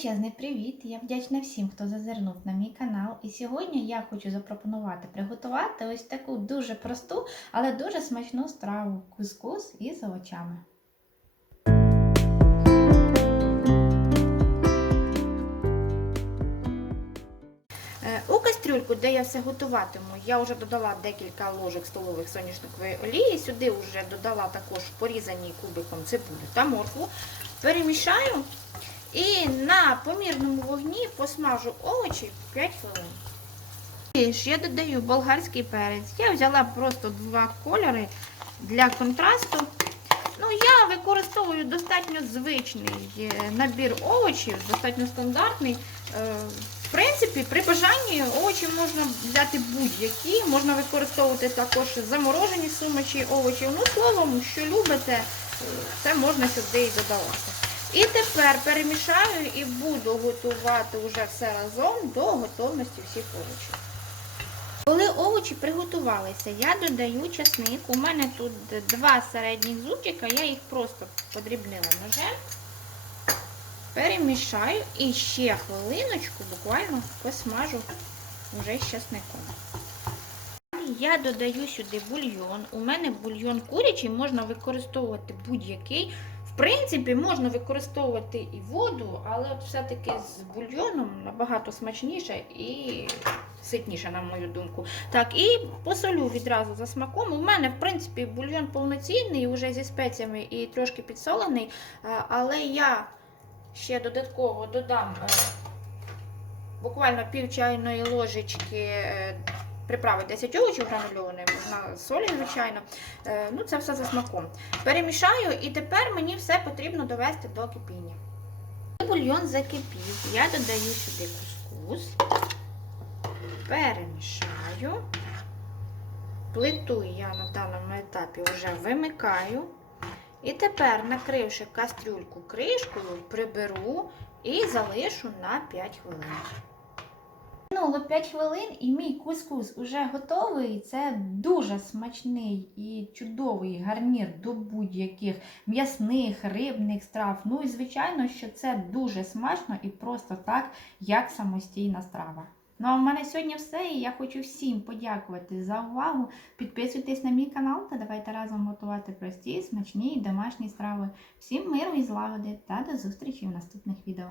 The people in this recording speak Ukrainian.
Величезний привіт! Я вдячна всім, хто зазирнув на мій канал. І сьогодні я хочу запропонувати приготувати ось таку дуже просту, але дуже смачну страву кускус із овочами. Е, У кастрюльку, де я все готуватиму, я вже додала декілька ложок столових соняшникової олії. Сюди вже додала також порізані кубиком цибулю та моркву. Перемішаю і на помірному вогні посмажу овочі 5 хвилин. І я додаю болгарський перець. Я взяла просто два кольори для контрасту. Ну, Я використовую достатньо звичний е, набір овочів, достатньо стандартний. Е, В принципі, при бажанні овочі можна взяти будь-які, можна використовувати також заморожені сумочі овочів. Ну, словом, що любите, е, це можна сюди і додавати. І тепер перемішаю і буду готувати вже все разом до готовності всіх овочів. Коли овочі приготувалися, я додаю часник. У мене тут два середніх зубчика, я їх просто подрібнила ножем. Перемішаю і ще хвилиночку буквально посмажу вже з часником. Я додаю сюди бульйон. У мене бульйон курячий, можна використовувати будь-який. В принципі, можна використовувати і воду, але от все-таки з бульйоном набагато смачніше і ситніше, на мою думку. Так, і посолю відразу за смаком. У мене, в принципі, бульйон повноцінний, вже зі спеціями і трошки підсолений, е, але я ще додатково додам е, буквально пів чайної ложечки. Приправи 10 овочів гранульованої, можна солі, звичайно. Е, Ну, це все за смаком. Перемішаю і тепер мені все потрібно довести до кипіння. Бульйон закипів. Я додаю сюди кускус, перемішаю. Плиту я на даному етапі вже вимикаю. І тепер, накривши кастрюльку кришкою, приберу і залишу на 5 хвилин. Минуло 5 хвилин і мій кускус уже готовий. Це дуже смачний і чудовий гарнір до будь-яких м'ясних, рибних страв. Ну і звичайно, що це дуже смачно і просто так, як самостійна страва. Ну а в мене сьогодні все. І я хочу всім подякувати за увагу. Підписуйтесь на мій канал та давайте разом готувати прості, смачні і домашні страви. Всім миру і злагоди та до зустрічі в наступних відео.